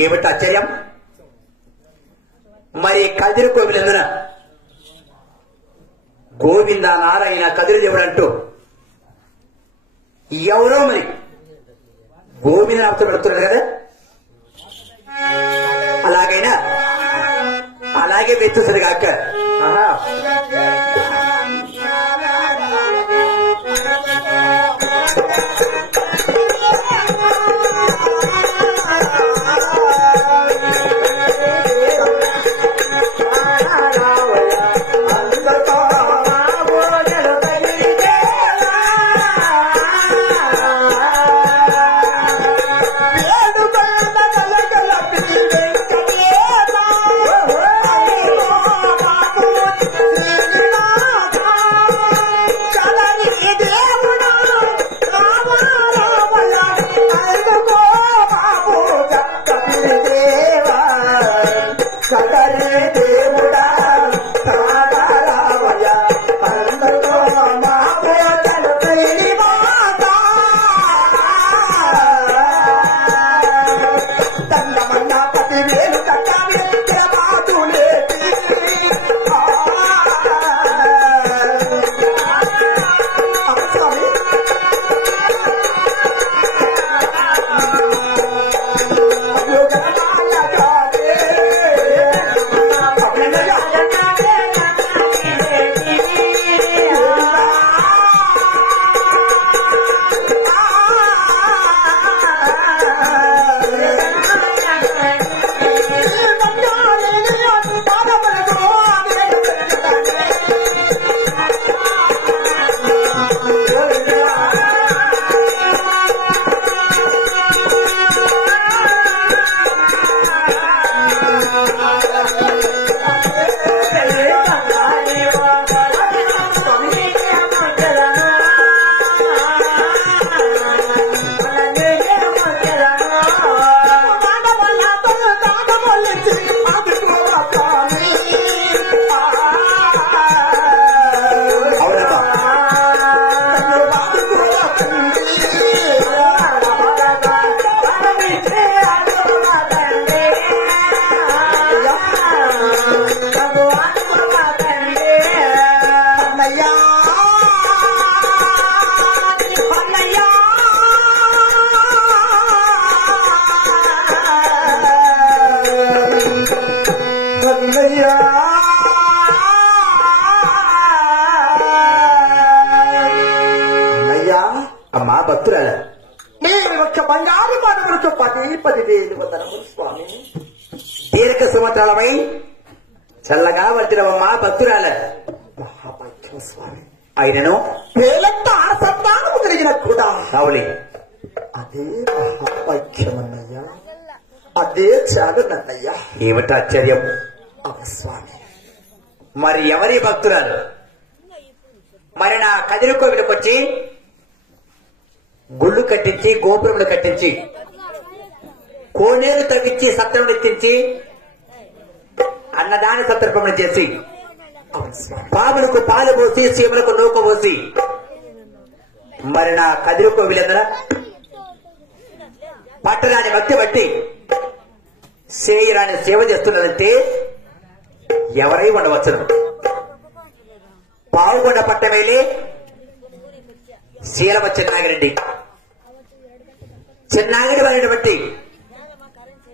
ఏమిటి ఆశ్చర్యం? మరి కదిరి కోవిలందున గోవింద నారాయణ కదిరి దేవుడు అంటూ ఎవరో మరి గోవింద నామతో పెడుతున్నాడు కదా, అలాగైనా అలాగే వెచ్చేసాడు కాక. అమ్మా భక్తురాల, నేను ఒక్క బంగారు మానవులకు 10,000 వందనములు స్వామి. దీర్ఘ సుమంత్రాలమై చల్లగా వచ్చినవమ్మా భక్తురాల. మహాభాగ్యం స్వామి. అయినను వేలంత సంతానము కలిగిన కూడా అవులే, అదే మహాభాగ్యమన్నయ్యా, అదే చాలునన్నయ్యా. ఏమిటి ఆశ్చర్యం? స్వామి, మరి ఎవరి భక్తురాలు? మరి నా కదిరి కోవిలకు వచ్చి గుళ్ళు కట్టించి గోపురములు కట్టించి కోనేరు తగ్గించి సత్రములు ఎత్తించి అన్నదాన సందర్భములు చేసి పాములకు పాలు పోసి సీమలకు నూక పోసి మరి నా కదిరి కోవిలందర పట్టరాని భక్తి బట్టి చేయరాని సేవ చేస్తున్నదంటే ఎవరై ఉండవచ్చును? పావుగొండ పట్టమేలే శీలమ చిన్నాగిరెడ్డి, చిన్నాగిరి వారిని బట్టి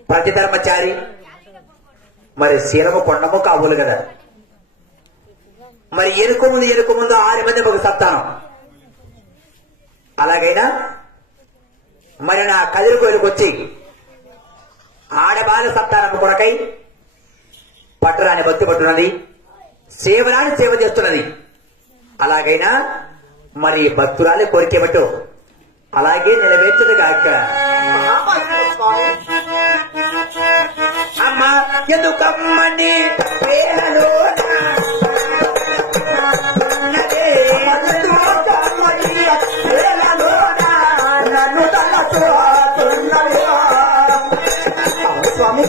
ప్రతి ధర్మచారి మరి శీలము కొండము కావులు కదా. మరి ఎరుకు ముందు 6 మంది ఒక సంతానం. అలాగైనా మరి నా కదిరి కోయిలకు వచ్చి ఆడబాల సంతానం కొరకై పట్టరాని భక్తి పట్టున్నది, సేవరాని సేవ చేస్తున్నది. అలాగైనా మరి భక్తురాలి కోరికేబట్టు అలాగే నెరవేర్చదు కాక. అమ్మ ఎందుకమ్మని స్వామి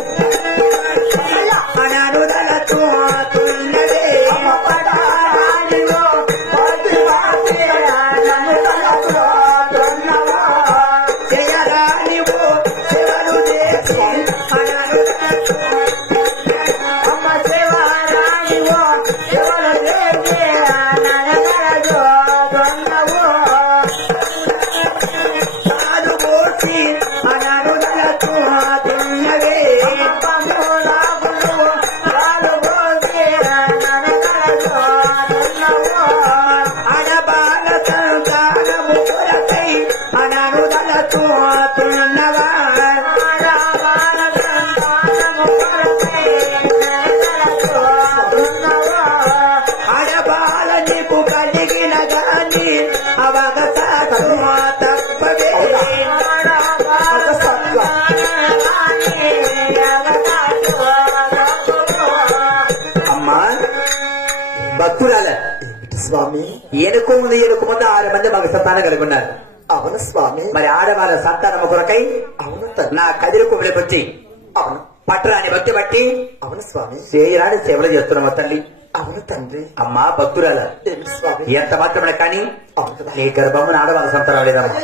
జయరాని పాలు పోసి అనాను తలతో తున్నవే అడబాల సంతానము కొరకై అనాను తలతో తున్నవా అడబాల నీకు కలిగిన గాని అవగత తప్పవే అమ్మా భక్తురాల స్వామి ఎనుకు ముందు 6 మంది మగ సంతానం కలిగి ఉన్నారు. అవును స్వామి. మరి ఆడవాళ్ళ సంతానము కొరకై అవును తండ్రి. నా కదిరికి వెళ్ళకొచ్చి అవును పట్టరాని భక్తి బట్టి అవును స్వామి చేయరాని సేవలు చేస్తున్నాము తల్లి. అవును తండ్రి. అమ్మా భక్తురాల ఏమిటి స్వామి? ఎంత మాత్రమే కానీ అవును కదా. నీ గర్భమున ఆడవాళ్ళ సంతానం లేదమ్మా.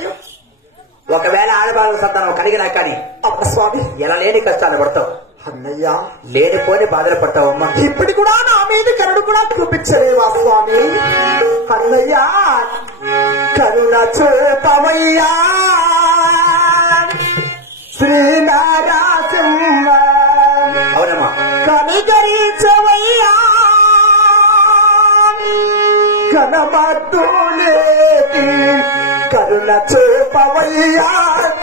ఒకవేళ ఆడవాళ్ళ సంతానం కలిగినా కానీ అవును స్వామి. ఎలా లేని కష్టాలు పడతావు, అన్నయ్యా లేనిపోని బాధలు పడతావమ్మా. ఇప్పుడు కూడా నా మీద కరుణ కూడా చూపించలేవా స్వామి? అన్నయ్యా కరుణ చూపమయ్యా శ్రీనారాసింహ అవునమ్మా. కనికరించవయ్యా కనమద్దులేటి కరుణ చూపవయ్యా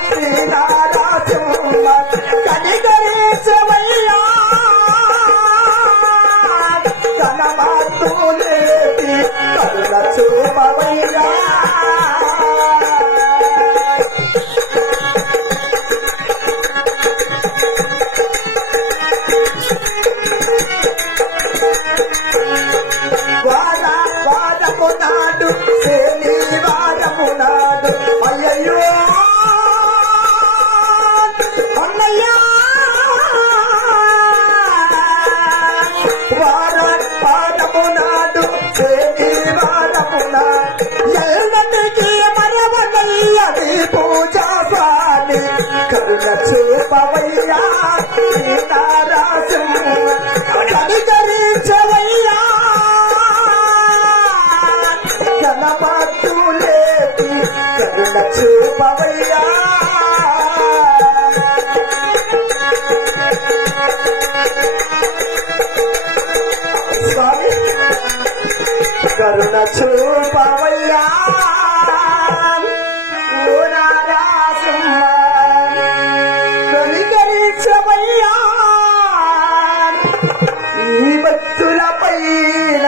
శ్రీనారాసింహ కనికరించవయ్యా కనమద్దులేటి కరుణ చూపవయ్యా వారమునాడు శనివారమునాడు అయ్యయ్యో అన్నయ్యా వారమునాడు శనివారమునా ఎల్లటికి మరవనయ్యని పూజా స్వామి కరుణ చూపవయ్యా సీతారాసింహ కనికరించవయ్యా కనపట్టులేటి కరుణ చూపవయ్యా స్వామి కరుణ చూపవయ్యా ఓ నారాసింహ కనికరించవయ్యా ఈ భక్తుల పైన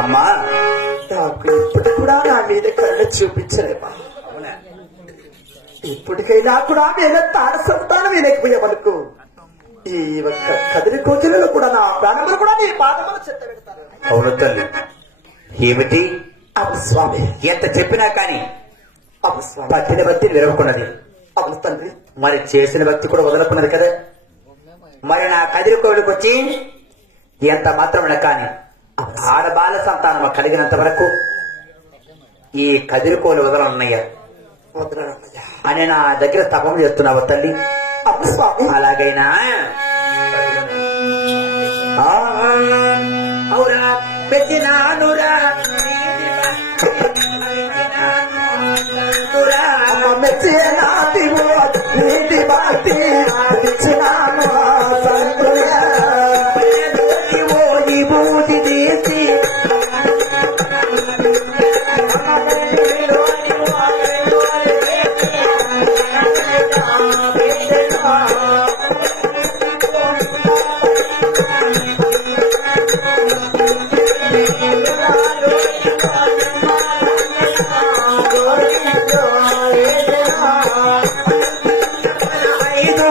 అమ్మా నాకు ఇప్పుడు కూడా నా మీద కరుణ చూపించలేమా? ఇప్పటికైనా కూడా నేను తారసంతానం వినకపోయేవనుకో ఈ ఒక్క కదిరి కోతులలో కూడా నా ప్రాణములు కూడా నీ పాదములు చెత్త పెడతాను. అవును తల్లి. ఏమిటి అవును స్వామి. ఎంత చెప్పినా కానీ అవును స్వామి. పట్టిన భక్తి విరవకున్నది. అవును తండ్రి. మరి చేసిన భక్తి కూడా వదలకున్నది కదా. మరి నా కదిరి కోవిడికి వచ్చి ఎంత మాత్రమే కానీ ఆడబాల సంతానం కలిగినంత వరకు ఈ కదిరికోలు వదలన్నయ్యా వదలనయ్యా అని నా దగ్గర తపం చేస్తున్నావు తల్లి. అవును స్వామి. అలాగైనా అవురా పెట్టినానురా మెచ్చినాతివో నీతి భక్తి ఇచ్చినాను ఈ బూది తీసి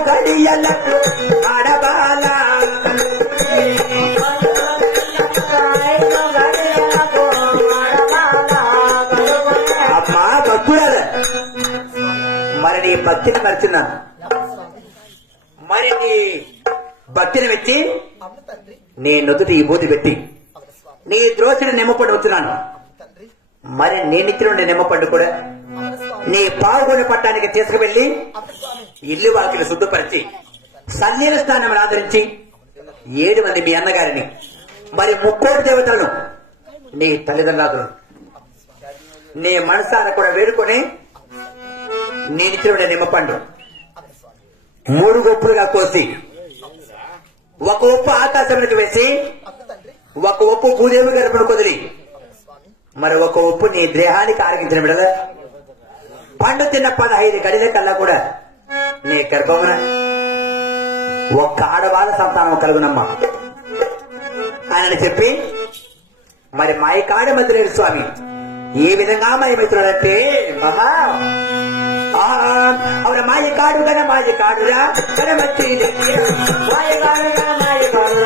గడియలకు ఆడబాల అమ్మా భక్తురాల మరి నీ భక్తిని మరిచిన్నాను. మరి నీ భక్తిని పెట్టి నీ నుదుటి ఈ బూది పెట్టి నీ ద్రోసిని నిమ్మపండు వచ్చున్నాను. మరి నేనిచ్చిన నిమ్మపండు కూడా నీ పావుగొని పట్టానికి తీసుకువెళ్లి ఇల్లు వాకిని శుద్ధపరిచి సన్నీల స్నానం ఆదరించి 7 మంది మీ అన్నగారిని మరి 30 దేవతలను నీ తల్లిదండ్రులను నీ మనసాన కూడా వేడుకొని నేనిచ్చిన నిమ్మపండు 3 గొప్పులుగా కోసి ఒక ఉప్పు ఆకాశంలోకి వేసి ఒక ఉప్పు భూదేవి గర్భను కుదిరి మరి ఒక ఉప్పు నీ దేహానికి ఆరగించిన బిడద పండు తిన్న 15 గడిల కల్లా కూడా నీ గర్భమున ఒక్క ఆడవాళ్ళ సంతానం కలుగునమ్మా అని చెప్పి మరి మాయకాడ మధ్యలేరు స్వామి ఏ విధంగా మాయమవుతున్నాడంటే మహా ಅವರ ಮಾಯ ಕಾಡುಗನ ಮಾಯ ಕಾಡುರ ಗಣಮತಿ ಮಾಯ ಕಾಡುಗ ಮಾಯ ಕಾಡುರ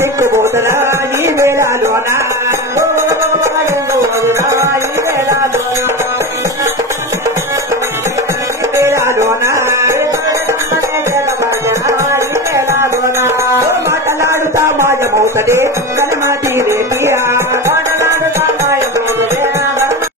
ಚಿಕ್ಕ ಬೋದಲ ಈ ವೇಳಾಲೋನ మాటలాడుతా మాయమవుతడే